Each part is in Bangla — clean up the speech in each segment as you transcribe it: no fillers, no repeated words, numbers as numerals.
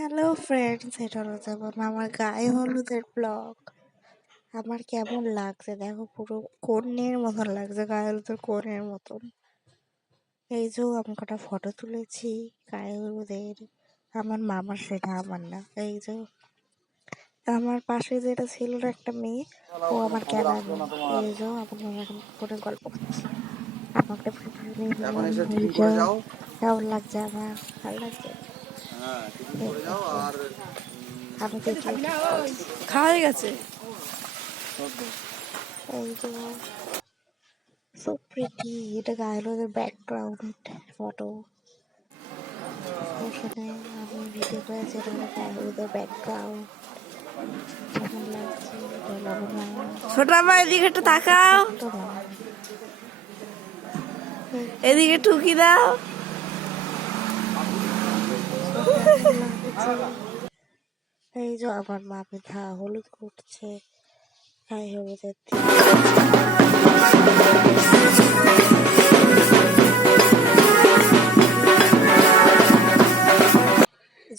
হ্যালো ফ্রেন্ডস, এটা হলো যেমন আমার গায়ে হলুদের ব্লগ। আমার কেমন লাগছে দেখো, পুরো কন্যের মতন লাগছে, গায়ে হলুদের কন্যের মতন। এই যে আমি কটা ফটো তুলেছি গায়ে হলুদের, আমার মামার, সেটা আমার না। এই যে আমার পাশে যেটা ছিল একটা মেয়ে, ও আমার ক্যামেরাম্যান। এই যে আমার মামা এখন ফোনে গল্প করছে, আমাকে ভিডিও নিয়ে নিলাম। এই যে কেমন লাগছে আমার, ভালো লাগছে। আমি দেখলে খাওয়া হয়ে গেছে। এই যে সো প্রিটি, এটা গায়ে হলুদের ব্যাকগ্রাউন্ড ফটো। ওখানে আমি ভিডিও করেছি, এটা হলো গায়ে হলুদের ব্যাকগ্রাউন্ড। কেমন লাগছে, এটা হলো আমার মামা। ছোট আমার এদিকে একটু তাকাও, ছোট্ট মামা। এদিকে ঠুকি দাও। কেমন লাগছে। এই যে আমার মা পিঠা হলুদ করছে গায়ে হলুদের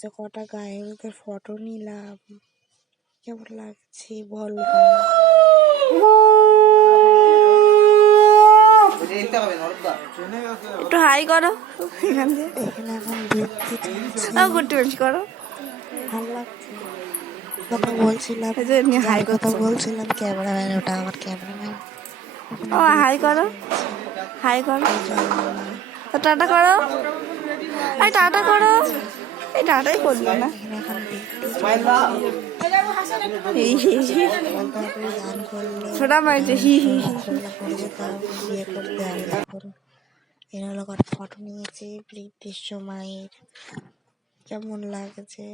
যে কটা গায়ে হলুদের ফটো নিলাম, কেমন লাগছে বলবো। একটু হাই করো এখান দিয়ে। এখানে এখন বৃত্তি চলছে, গুড্ডি বেশি করো। ভালো লাগছে। কথা বলছিলাম, এই যে এমনি হাই কথা করছো। বলছিলাম ক্যামেরাম্যান, ওটা আমার ক্যামেরাম্যান। ও হাই করো, হাই করো, তো টাটা করো, এই টাটা করো। এই টাটাই করলো না। এখানে এখন বৃত্তি গান করলে ছোট আমার হি হি হি। পরে যেতাম বিয়ে করতে আমি তখন। এর হলো কটা ফটো নিয়েছি বৃদ্ধির সময়ের, কেমন লাগছে।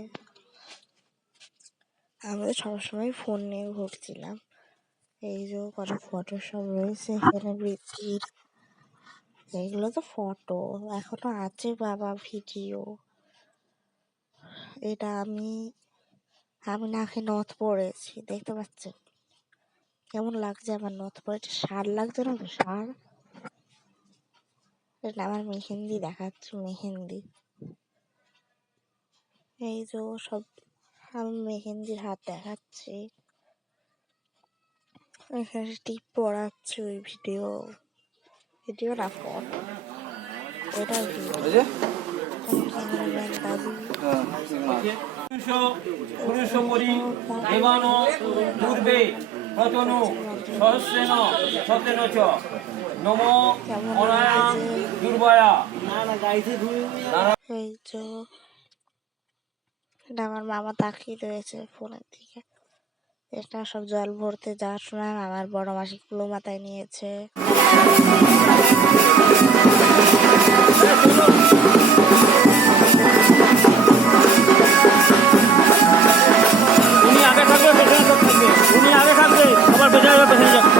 আমরা সবসময় ফোন নিয়ে ঘুরছিলাম। এই যে কটা ফটো সব রয়েছে এখানে বৃদ্ধির, এইগুলো তো ফটো, এখনো আছে বাবা ভিডিও। এটা আমি নাকে নথ পরেছি, দেখতে পাচ্ছেন কেমন লাগছে আমার নথ পরে। এটা সার লাগছে না তো, সার। এটা আমার মেহেন্দি দেখাচ্ছে, মেহেন্দি। এই যে সব আমি মেহেন্দির হাত দেখাচ্ছি, এখানে টিপ পড়াচ্ছি। ওই ভিডিও না ফটো, এটা ভিডিও। ক্যামেরাম্যান দাদু। পুরুষপরি দেবান পূর্বে প্রতনু সহস্রেণ শতেন চ নম অনায়াং দুর্বয়া। এই যে এটা আমার মামা তাকিয়ে রয়েছে ফোনের দিকে। এটা সব জল ভরতে যাওয়ার সময় আমার বড় মাসি কুলো মাথায় নিয়েছে। উনি আগে থাকবে, পেছনে লোক থাকবে। উনি আগে থাকবে, আবার পেছনে যাবে।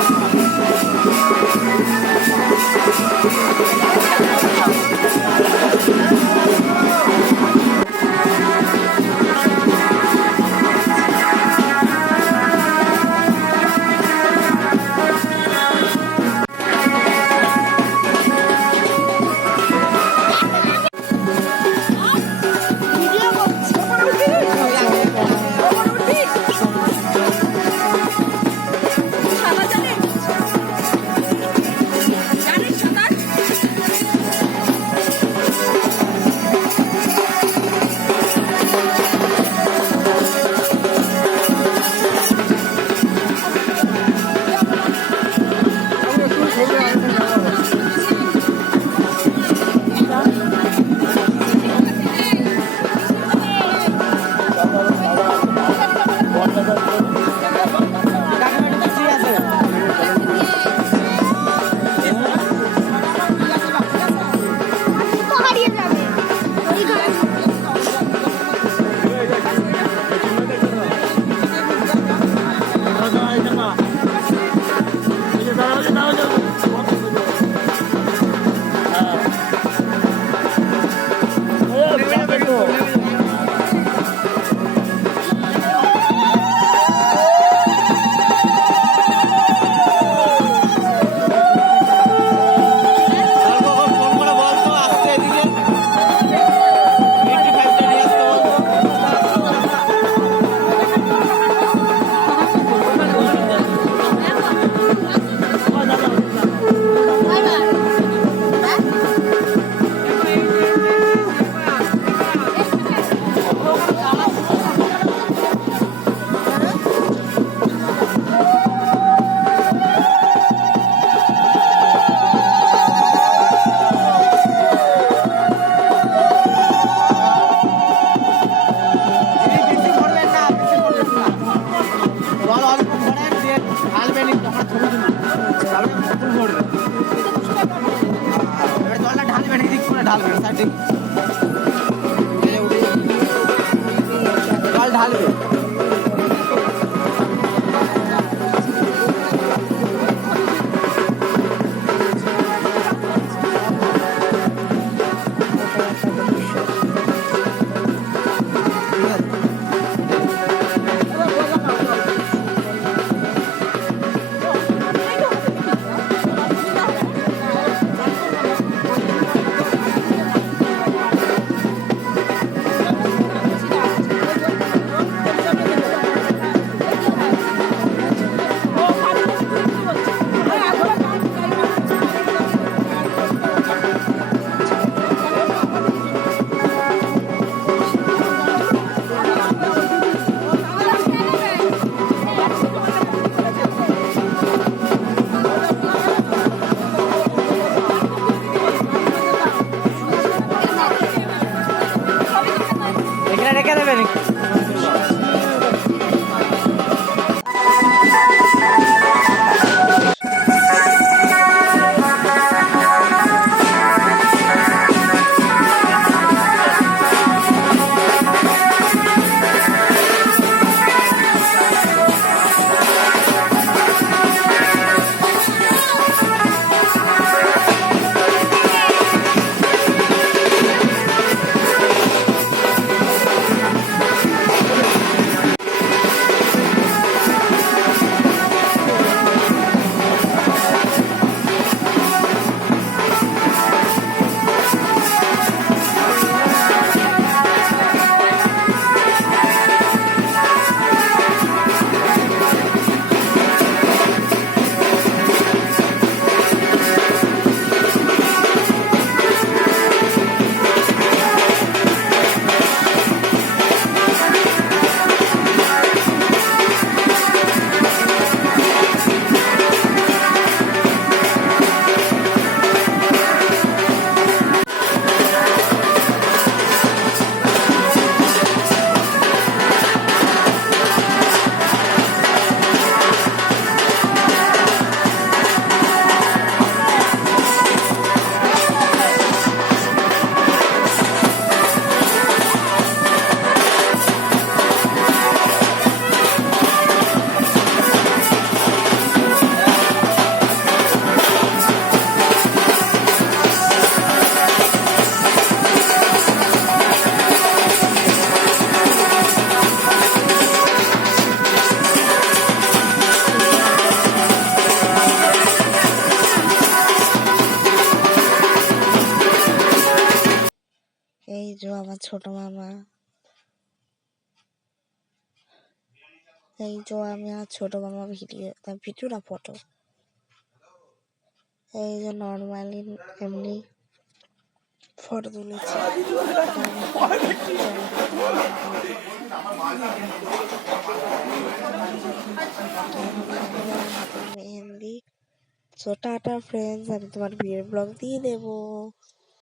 ঢালবে। এখানে রেখে দেবেন। এই যে আমার ছোট মামা, এই যে আমি আর ছোট মামা ভিডিও না ফটো, এই যে নর্মালি এমনি ফটো তুলেছি। মেহেন্দি। সো টাটা ফ্রেন্ডস, আমি তোমার বিয়ের ব্লগ দিয়ে দেবো।